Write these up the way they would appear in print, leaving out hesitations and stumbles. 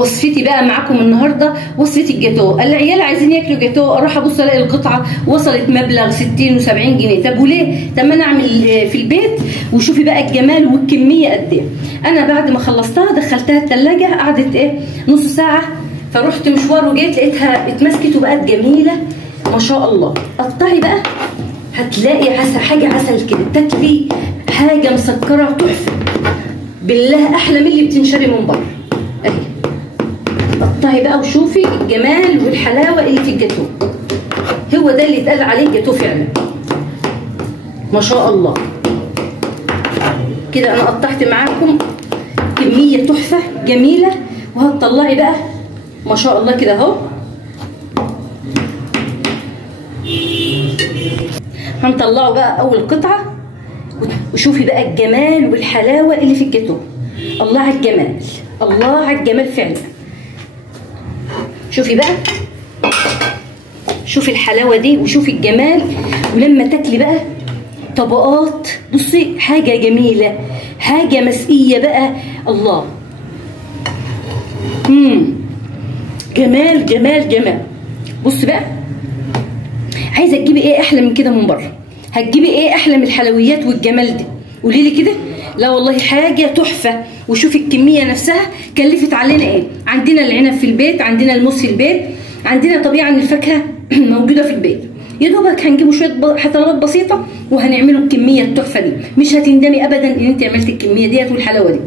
وصفتي بقى معاكم النهارده وصفه الجاتوه. العيال عايزين ياكلوا جاتوه، اروح ابص الاقي القطعه وصلت مبلغ 60 و70 جنيه. طب وليه؟ طب ما انا اعمل في البيت وشوفي بقى الجمال والكميه قد ايه. انا بعد ما خلصتها دخلتها الثلاجه، قعدت نص ساعه، فرحت مشوار وجيت لقيتها اتمسكت وبقت جميله ما شاء الله. قطعي بقى هتلاقي عسل، حاجه عسل كده، تاكلي حاجه مسكره تحفه بالله، احلى من اللي بتنشري من بره. اهي قطعي بقى وشوفي الجمال والحلاوه اللي في الجاتوه. هو ده اللي اتقال عليه جاتوه فعلا ما شاء الله. كده انا قطعت معاكم كميه تحفه جميله، وهتطلعي بقى ما شاء الله كده اهو. هنطلعه بقى اول قطعه وشوفي بقى الجمال والحلاوه اللي في الجاتوه. الله على الجمال، الله على الجمال فعلا. شوفي بقى، شوفي الحلاوه دي وشوفي الجمال. ولما تاكلي بقى طبقات، بصي حاجه جميله، حاجه مسقيه بقى. الله، جمال جمال جمال. بصي بقى، عايزه تجيبي ايه احلى من كده من بره؟ هتجيبي ايه احلى من الحلويات والجمال ده؟ قولي لي كده. لا والله حاجه تحفه. وشوفي الكميه نفسها كلفت علينا ايه. عندنا العنب في البيت، عندنا الموز في البيت، عندنا طبيعه ان الفاكهه موجوده في البيت. يا دوبك هنجيبوا شويه حطلات بسيطه وهنعملوا الكميه التحفه دي. مش هتندمي ابدا ان انت عملتي الكميه ديت والحلاوه دي.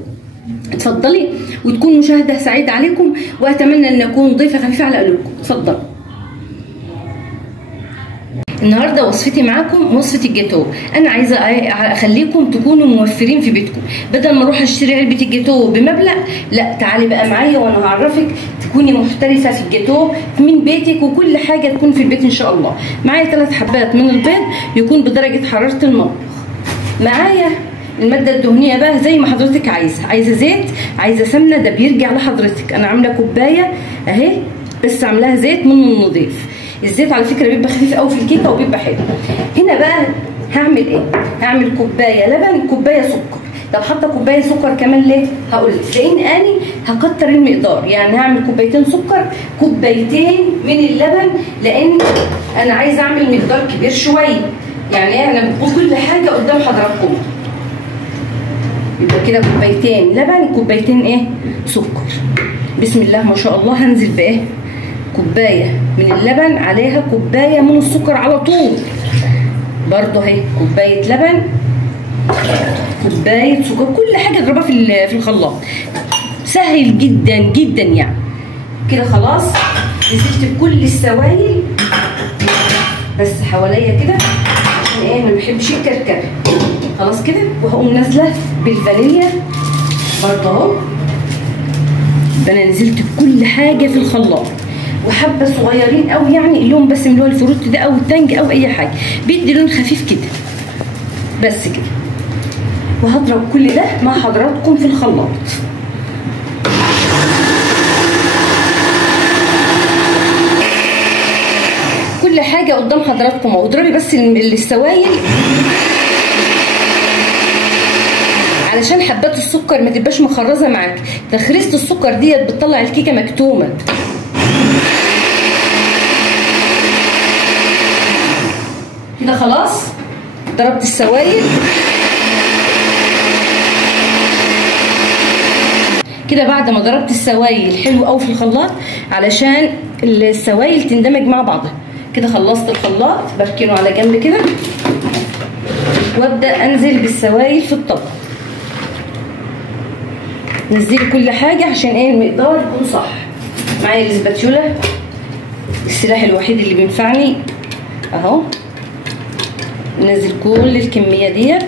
اتفضلي وتكون مشاهده سعيده عليكم، واتمنى ان اكون ضيفه خفيفه على قلوبكم. اتفضلوا. النهارده وصفتي معاكم وصفه الجاتوه. انا عايزه اخليكم تكونوا موفرين في بيتكم، بدل ما اروح اشتري علبه الجاتوه بمبلغ، لا تعالي بقى معايا وانا هعرفك تكوني محترفه في الجاتوه من بيتك، وكل حاجه تكون في البيت ان شاء الله. معايا 3 حبات من البيض يكون بدرجه حراره المطبخ. معايا الماده الدهنيه بقى زي ما حضرتك عايزه زيت، عايزه سمنه، ده بيرجع لحضرتك. انا عامله كوبايه اهي، بس عاملاها زيت من النضيف. الزيت على فكره بيبقى خفيف قوي في الكيكه وبيبقى حلو. هنا بقى هعمل ايه؟ هعمل كوبايه لبن، كوبايه سكر. طب حاطه كوبايه سكر كمان ليه؟ هقول لك، لان اني هكتر المقدار، يعني هعمل كوبايتين سكر، كوبايتين من اللبن، لان انا عايزه اعمل مقدار كبير شويه. يعني انا بكل حاجه قدام حضراتكم. يبقى كده كوبايتين لبن، كوبايتين سكر. بسم الله ما شاء الله. هنزل بايه؟ كوبايه من اللبن عليها كوبايه من السكر على طول. برضه اهي كوبايه لبن، كوبايه سكر، كل حاجه اضربها في الخلاط. سهل جدا جدا يعني. كده خلاص نزلت بكل السوائل، بس حواليا كده عشان ما بحبش الكركبه. خلاص كده. وهقوم نازله بالفانيليا برضه اهو. انا نزلت بكل حاجه في الخلاط، وحبه صغيرين قوي يعني اللون بس من اللي هو الفروت ده او التانج او اي حاجه، بيدي لون خفيف كده بس كده. وهضرب كل ده مع حضراتكم في الخلاط. كل حاجه قدام حضراتكم، واضربي بس السوائل علشان حبات السكر ما تبقاش مخرزه معاك. تخريزه السكر ديت بتطلع الكيكه مكتومه. كده خلاص ضربت السوائل كده. بعد ما ضربت السوائل حلو قوي في الخلاط علشان السوائل تندمج مع بعضها. كده خلصت الخلاط، بركنه على جنب كده، وابدا انزل بالسوائل في الطبق. نزلي كل حاجه عشان المقدار يكون صح. معايا الاسباتيولا، السلاح الوحيد اللي بينفعني اهو. ننزل كل الكميه ديت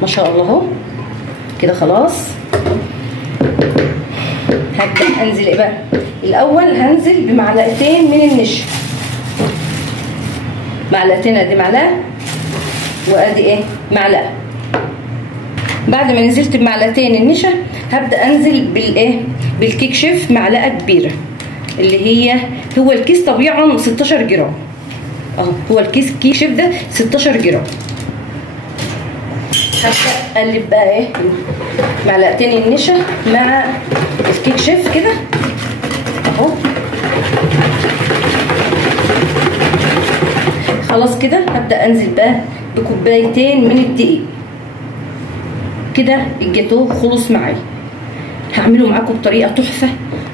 ما شاء الله اهو. كده خلاص هبدا انزل ايه بقى. الاول هنزل بمعلقتين من النشا، معلقتين، ادي معلقه وادي معلقه. بعد ما نزلت بمعلقتين النشا هبدا انزل بالكيك شيف، معلقه كبيره اللي هو الكيس طبيعا 16 جرام اهو. هو الكيس كيك شيف ده 16 جرام. هبدا اقلب بقى ايه معلقتين النشا مع الكيك شيف كده اهو. خلاص كده هبدا انزل بقى بكوبايتين من الدقيق كده. الجاتوه خلص معايا. هعمله معاكم بطريقه تحفه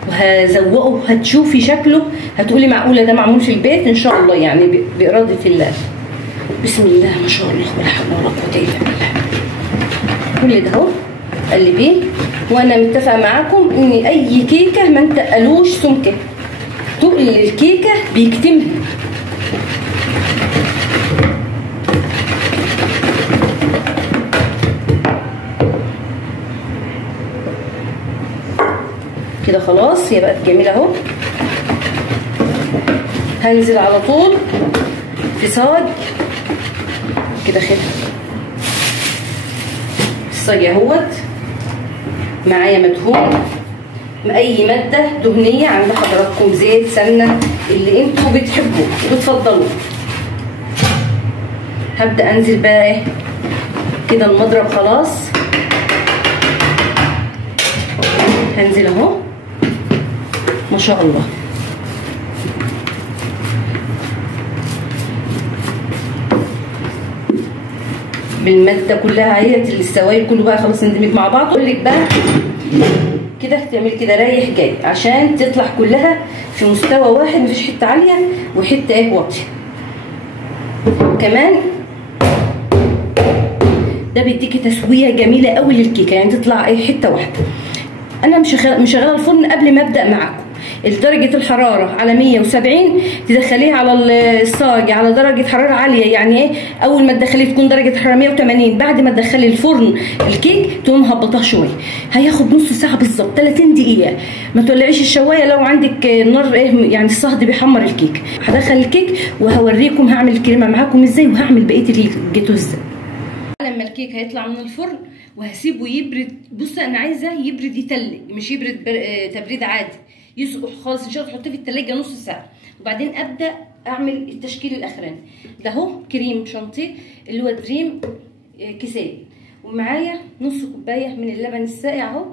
وهزوقه، هتشوفي شكله هتقولي معقوله ده معمول في البيت؟ ان شاء الله يعني باراده الله. بسم الله ما شاء الله ولا حول ولا قوه الا بالله. كل ده اهو قلبيه. وانا متفقه معاكم ان اي كيكه ما نتقلوش سمكه، تقل الكيكه بيكتمها. كده خلاص هي بقت جميله اهو. هنزل على طول في صاج كده خد الصاج اهوت معايا مدهون اي ماده دهنيه عند حضراتكم، زيت سمنه اللي انتوا بتحبوه وبتفضلوه. هبدا انزل بقى كده المضرب خلاص. هنزل اهو ما شاء الله. بالماده كلها اهيت السوائل كله بقى خلاص اندمج مع بعض. اقول لك بقى كده تعمل كده رايح جاي عشان تطلع كلها في مستوى واحد، مفيش حته عاليه وحته ايه واطيه. كمان ده بيديكي تسويه جميله قوي للكيكه، يعني تطلع ايه حته واحده. انا مشغله الفرن قبل ما ابدا معاكم. درجه الحراره على 170 تدخليها على الصاج على درجه حراره عاليه، يعني ايه اول ما تدخليه تكون درجه الحراره 180. بعد ما تدخلي الفرن الكيك تقوم مهبطاه شويه. هياخد نص ساعه بالظبط 30 دقيقه. ما تولعيش الشوايه لو عندك نار ايه يعني الصهد بيحمر الكيك. هدخل الكيك وهوريكم هعمل الكريمه معاكم ازاي وهعمل بقيه الجاتوه ازاي. لما الكيك هيطلع من الفرن وهسيبه يبرد. بص انا عايزاه يبرد يتلج، مش يبرد تبريد عادي يسقط خالص. ان شاء الله تحطيه في التلاجة نص ساعه وبعدين ابدا اعمل التشكيل الاخراني. ده اهو كريم شانتيه اللي هو دريم كيسين، ومعايا نص كوبايه من اللبن الساقع اهو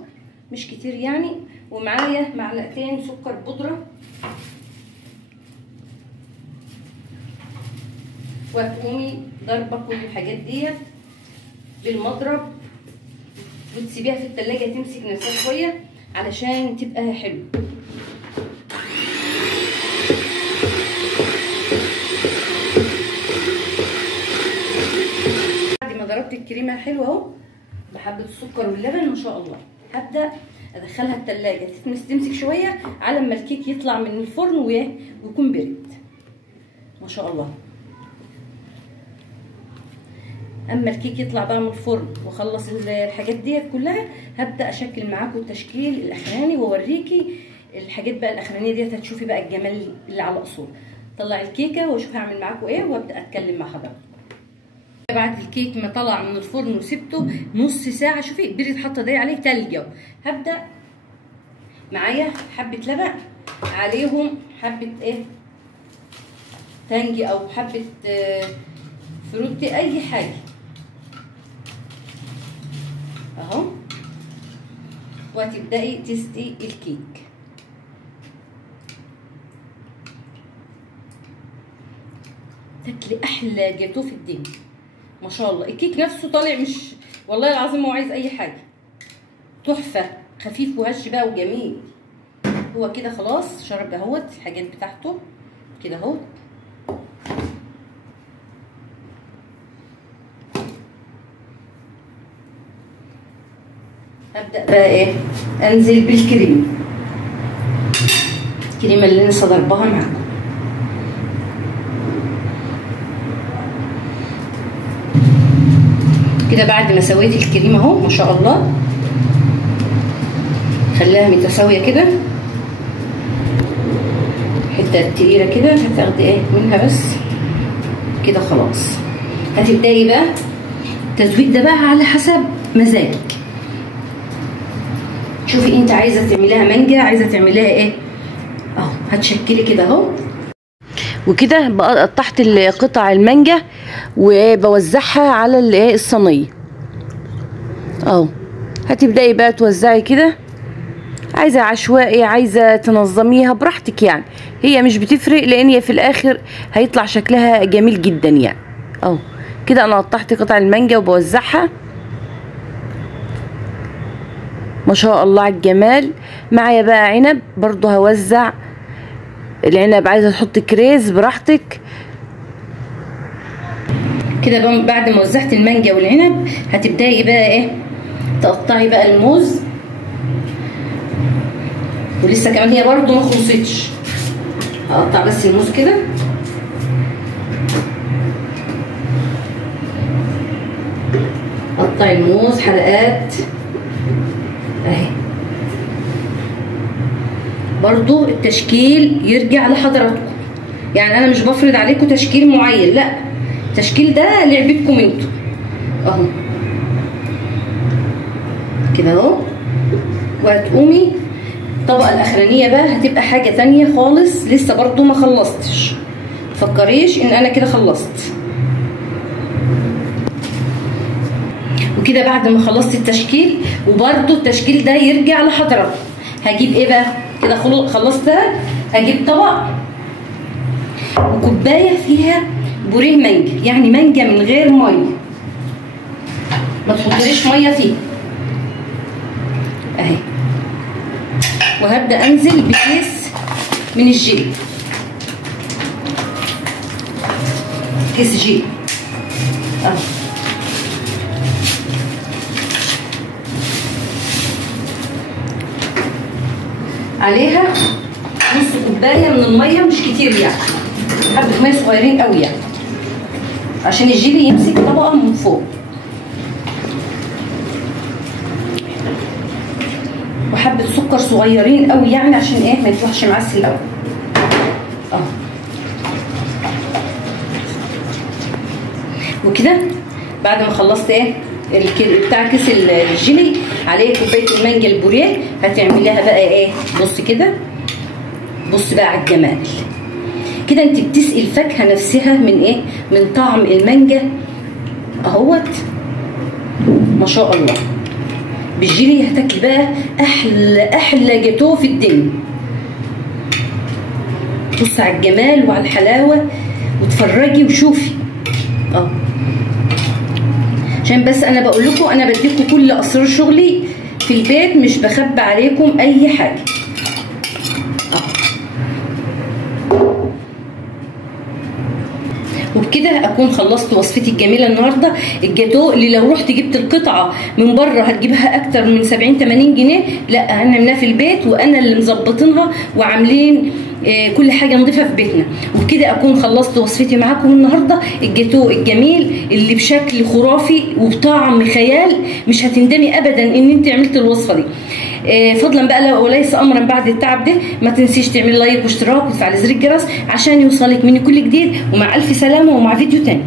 مش كتير يعني، ومعايا معلقتين سكر بودره. وهتقومي ضربه كل الحاجات ديت بالمضرب وتسيبيها في التلاجة تمسك نفسها شويه علشان تبقى حلو. بعد ما ضربت الكريمه حلوه اهو بحبه السكر واللبن ما شاء الله، هبدا ادخلها التلاجة تمسك شويه على ما الكيك يطلع من الفرن ويكون برد ما شاء الله. اما الكيك يطلع بقى من الفرن واخلص الحاجات ديت كلها هبدا اشكل معاكم التشكيل الاخراني واوريكي الحاجات بقى الاخرانيه ديت. هتشوفي بقى الجمال اللي على اصول. طلع الكيكه واشوف هعمل معاكم ايه وابدا اتكلم مع حضراتكم. بعد الكيك ما طلع من الفرن وسبته نص ساعه شوفي برد، حاطه ايدي عليه تلج. هبدا معايا حبه لبن عليهم حبه ايه تانجي او حبه فروتي اي حاجه اهو، وهتبداي تسقي الكيك. تاكلي احلى جاتوه في الدنيا ما شاء الله. الكيك نفسه طالع مش والله العظيم هو عايز اي حاجه، تحفه خفيف وهش بقى وجميل. هو كده خلاص شرب اهوت الحاجات بتاعته كده اهو. هبدأ بقى ايه انزل بالكريمه، الكريمه اللي انا لسه ضربها معاكم. كده بعد ما سويت الكريمه اهو ما شاء الله خليها متساويه كده، حته تقيله كده هتاخدي ايه منها بس كده خلاص. هتبداي بقى التزويد ده بقى على حسب مزاجك. شوفي انت عايزه تعمليها مانجا عايزه تعمليها ايه اهو. هتشكلي كده اهو وكده بقى قطعت قطع المانجا وبوزعها على الصينيه اهو. هتبداي بقى توزعي كده، عايزه عشوائي عايزه تنظميها براحتك يعني، هي مش بتفرق لان هي في الاخر هيطلع شكلها جميل جدا يعني. اهو كده انا قطعت قطع المانجا وبوزعها. ما شاء الله على الجمال. معايا بقى عنب برضو هوزع العنب، عايزه تحط كريز براحتك كده. بقى بعد ما وزعت المانجا والعنب هتبداي بقى ايه، تقطعي بقى الموز. ولسه كمان هي برضو ما خلصتش، هقطع بس الموز كده. قطعي الموز حلقات اهي. برضو التشكيل يرجع لحضراتكم، يعني انا مش بفرض عليكم تشكيل معين، لا، التشكيل ده لعبتكم انتوا اهو كده اهو. وهتقومي الطبقه الاخرانيه بقى هتبقى حاجه تانية خالص، لسه برضو ما خلصتش، متفكريش ان انا كده خلصت. وكده بعد ما خلصت التشكيل وبرضو التشكيل ده يرجع لحضراتكم، هجيب ايه بقى كده خلصتها. هجيب طبق وكوبايه فيها بوريه مانجا، يعني مانجا من غير ميه، ما تحطليش ميه فيه اهي. وهبدا انزل بكيس من الجيلي، كيس جيلي اهو. عليها نص كوبايه من الميه، مش كتير يعني، حبه ميه صغيرين قوي يعني، عشان الجيلي يمسك طبقه من فوق. وحبه سكر صغيرين قوي يعني، عشان ايه ما يطلعش معسل قوي اهو. وكده بعد ما خلصت ايه بتاع كيس الجيلي، عليه كوبايه المانجا البوريه، هتعمليها بقى ايه، بص كده، بص بقى على الجمال كده. انت بتسقي الفاكهه نفسها من ايه، من طعم المانجا اهوت. ما شاء الله. بالجيلي هتاكلي بقى احلى جاتوه في الدنيا. بص على الجمال وعلى الحلاوه، وتفرجي وشوفي اه. عشان بس انا بقول لكم، انا بديكم كل اسرار شغلي في البيت، مش بخبي عليكم اي حاجه. وبكده اكون خلصت وصفتي الجميله النهارده. الجاتو اللي لو رحت جبت القطعه من بره هتجيبها اكتر من 70 80 جنيه، لا انا عاملاها في البيت، وانا اللي مظبطينها وعاملين كل حاجه نضيفها في بيتنا. وبكده اكون خلصت وصفتي معاكم النهارده، الجاتو الجميل اللي بشكل خرافي وبطعم خيال، مش هتندمي ابدا ان انت عملت الوصفه دي. فضلا بقى وليس امرا بعد التعب ده، ما تنسيش تعمل لايك واشتراك وتفعل زر الجرس عشان يوصلك مني كل جديد. ومع الف سلامه ومع فيديو تاني.